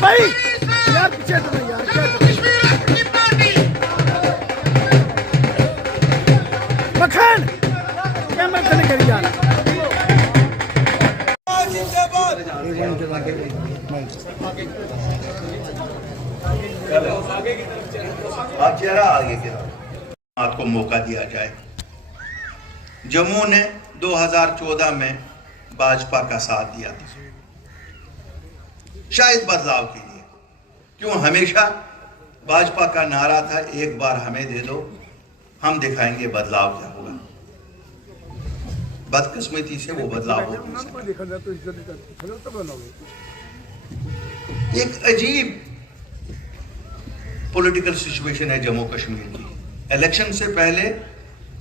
भाई यार पीछे हटो यार, क्या मक्खन कैमरा चले करी यार। आप चेहरा आगे गिरा, आपको मौका दिया जाए। जम्मू ने 2014 में भाजपा का साथ दिया था, शायद बदलाव के लिए। क्यों हमेशा भाजपा का नारा था, एक बार हमें दे दो, हम दिखाएंगे बदलाव क्या होगा। बदकिस्मती से वो बदलाव हो नहीं सका। एक अजीब पॉलिटिकल सिचुएशन है जम्मू कश्मीर की। इलेक्शन से पहले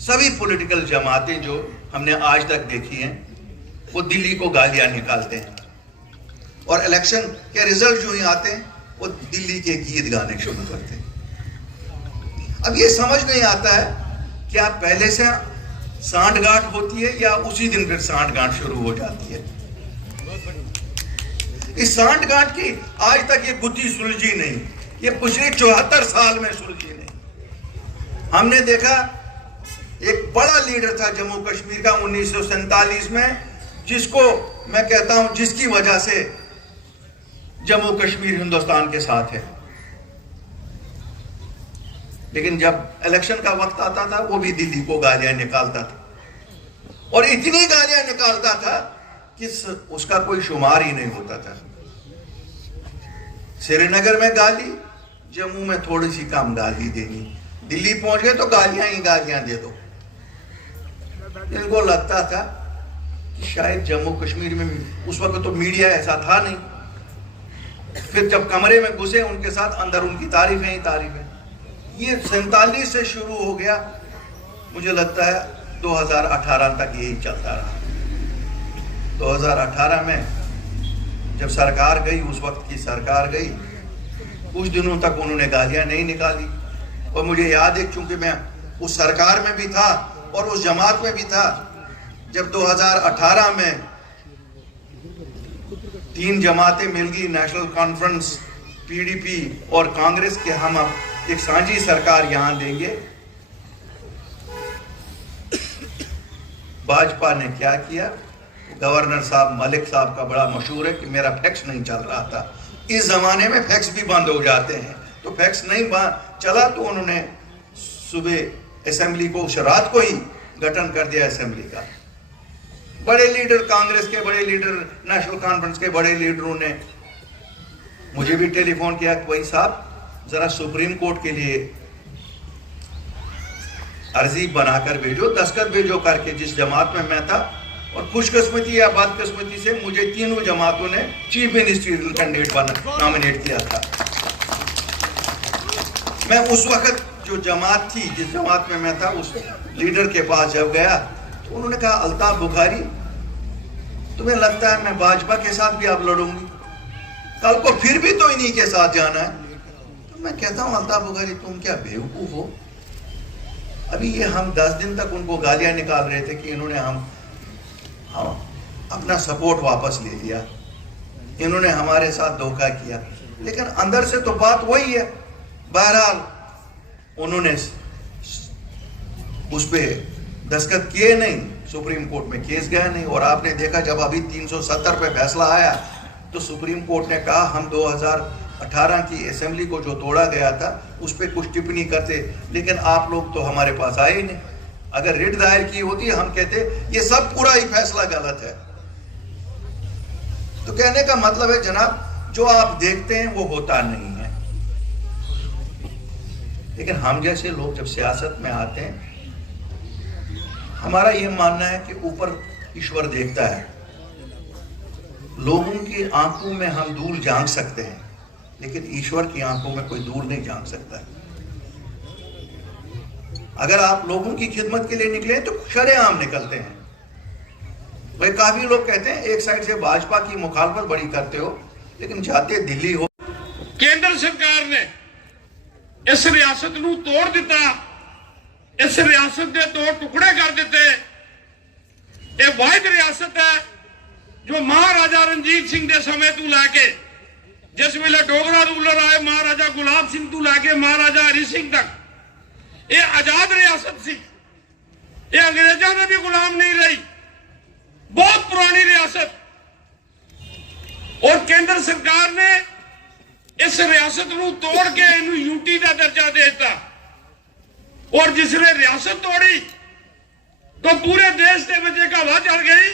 सभी पॉलिटिकल जमातें जो हमने आज तक देखी हैं, वो दिल्ली को गालियां निकालते हैं, और इलेक्शन के रिजल्ट जो ही आते हैं वो दिल्ली के गीत गाने शुरू करते हैं। अब ये समझ नहीं आता है क्या पहले से सांठगांठ होती है या उसी दिन फिर सांठगांठ शुरू हो जाती है। इस सांठगांठ की आज तक ये गुत्थी सुलझी नहीं, ये पिछले 74 साल में सुलझी नहीं। हमने देखा एक बड़ा लीडर था जम्मू कश्मीर का 1947 में, जिसको मैं कहता हूं जिसकी वजह से जम्मू कश्मीर हिंदुस्तान के साथ है। लेकिन जब इलेक्शन का वक्त आता था वो भी दिल्ली को गालियां निकालता था, और इतनी गालियां निकालता था कि उसका कोई शुमार ही नहीं होता था। श्रीनगर में गाली, जम्मू में थोड़ी सी कम गाली देनी, दिल्ली पहुंच गए तो गालियां ही गालियां दे दो। इनको लगता था कि शायद जम्मू कश्मीर में उस वक्त तो मीडिया ऐसा था नहीं, फिर जब कमरे में घुसे उनके साथ, अंदर उनकी तारीफें ही तारीफें। ये 47 से शुरू हो गया, मुझे लगता है 2018 तक यही चलता रहा। 2018 में जब सरकार गई, उस वक्त की सरकार गई, कुछ दिनों तक उन्होंने गालियां नहीं निकाली। और मुझे याद है, क्योंकि मैं उस सरकार में भी था और उस जमात में भी था, जब 2018 में 3 जमातें मिल गई, नेशनल कॉन्फ्रेंस, पीडीपी और कांग्रेस के, हम अब एक साझी सरकार यहां देंगे। भाजपा ने क्या किया, गवर्नर साहब मलिक साहब का बड़ा मशहूर है कि मेरा फैक्स नहीं चल रहा था। इस जमाने में फैक्स भी बंद हो जाते हैं, तो फैक्स नहीं चला तो उन्होंने सुबह असेंबली को, उस रात को ही गठन कर दिया असेंबली का। बड़े लीडर, कांग्रेस के बड़े लीडर, नेशनल कॉन्फ्रेंस के बड़े लीडरों ने मुझे भी टेलीफोन किया कि भाई साहब जरा सुप्रीम कोर्ट के लिए अर्जी बनाकर भेजो, दस्तखत भेजो करके, जिस जमात में मैं था। और खुशकिस्मती या बदकिस्मती से मुझे तीनों जमातों ने चीफ मिनिस्ट्रियल कैंडिडेट नॉमिनेट किया था। मैं उस वक्त जो जमात थी, जिस जमात में मैं था, उस लीडर के पास जब गया तो उन्होंने कहा, अल्ताफ बुखारी तुम्हें लगता है मैं भाजपा के साथ भी अब लड़ूंगी, कल को फिर भी तो इन्हीं के साथ जाना है। तो मैं कहता हूं, अल्ताफ बुखारी तुम क्या बेवकूफ हो? अभी ये हम 10 दिन तक उनको गालियां निकाल रहे थे कि इन्होंने हम अपना सपोर्ट वापस ले लिया, इन्होंने हमारे साथ धोखा किया, लेकिन अंदर से तो बात वही है। बहरहाल उन्होंने उस पे दस्तखत किए नहीं, सुप्रीम कोर्ट में केस गया नहीं। और आपने देखा जब अभी 370 पे फैसला आया तो सुप्रीम कोर्ट ने कहा हम 2018 की असेंबली को जो तोड़ा गया था उस पर कुछ टिप्पणी करते, लेकिन आप लोग तो हमारे पास आए ही नहीं। अगर रिट दायर की होती हम कहते ये सब पूरा ही फैसला गलत है। तो कहने का मतलब है जनाब, जो आप देखते हैं वो होता नहीं है। लेकिन हम जैसे लोग जब सियासत में आते हैं, हमारा यह मानना है कि ऊपर ईश्वर देखता है। लोगों की आंखों में हम दूर झांक सकते हैं, लेकिन ईश्वर की आंखों में कोई दूर नहीं झांक सकता है। अगर आप लोगों की खिदमत के लिए निकले तो शरेआम निकलते हैं। भाई काफी लोग कहते हैं एक साइड से भाजपा की मुखालफत बड़ी करते हो, लेकिन जाते दिल्ली हो। केंद्र सरकार ने इस रियासत नूं तोड़ दिता, इस रियासत के 2 टुकड़े कर दिते। ये वाहिद रियासत है जो महाराजा रणजीत सिंह के समय तू लैके जिस वेले डोगरा रूलर आए महाराजा गुलाब सिंह तू लैके महाराजा हरि सिंह तक, ये आजाद रियासत सी, ये अंग्रेजों ने भी गुलाम नहीं रही, बहुत पुरानी रियासत। और केंद्र सरकार ने इस रियासत को तोड़ के इनू यूटी का दर्जा दे दिता। और जिसने रियासत तोड़ी तो पूरे देश के में एक हवा चल गई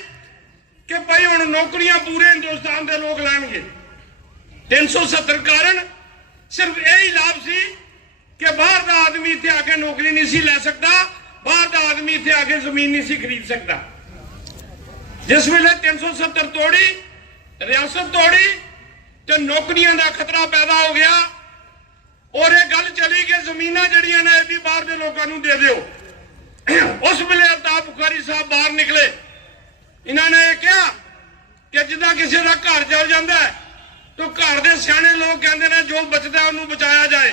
कि भाई हुण नौकरियां पूरे हिंदुस्तान के लोग लैणगे। 370 कारण सिर्फ यही लाभ सी कि बाहर का आदमी इत्थे आके नौकरी नहीं सी लै सकता, बाहर का आदमी इत्थे आके जमीन नहीं सी खरीद सकता। जिस वेले 370 तोड़ी, रियासत तोड़ी, तो नौकरियां का खतरा पैदा हो गया। और ये गल चली कि जमीनां जड़ियां ने भी बाहर के लोगों को दे दिओ। उस वेले अल्ताफ बुखारी साहब बाहर निकले, इन्होंने ये कहा कि जिदा किसी का घर जल जाता है तो घर के सियाने लोग कहते हैं जो बचता है उन्होंने बचाया जाए।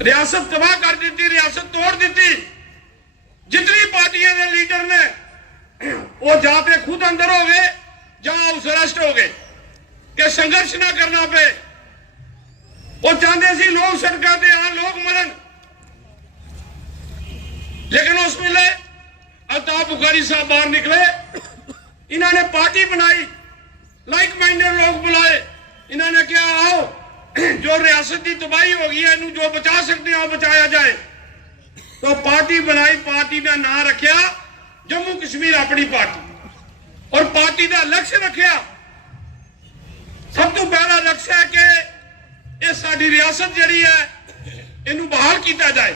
रियासत तबाह कर दी, रियासत तोड़ दी। जितनी पार्टियां के लीडर ने वो जाते खुद अंदर हो गए या हाउस अरेस्ट हो गए कि संघर्ष ना करना पे। वो चाहते सी लोग सड़कों पर आन, लोग मरन। लेकिन उस वेले अल्ताफ बुखारी साहब बाहर निकले, इन्होंने पार्टी बनाई, लाइक माइंडेड लोग बुलाए। इन्होंने कहा आओ जो रियासत की तबाही हो गई है इन्हू जो बचा सकते हैं बचाया जाए। तो पार्टी बनाई, पार्टी का नाम रखा जम्मू कश्मीर अपनी पार्टी। और पार्टी का लक्ष्य रखा, सब तो पहला लक्ष्य है कि ये साडी रियासत जड़ी है इनू बहाल किया जाए।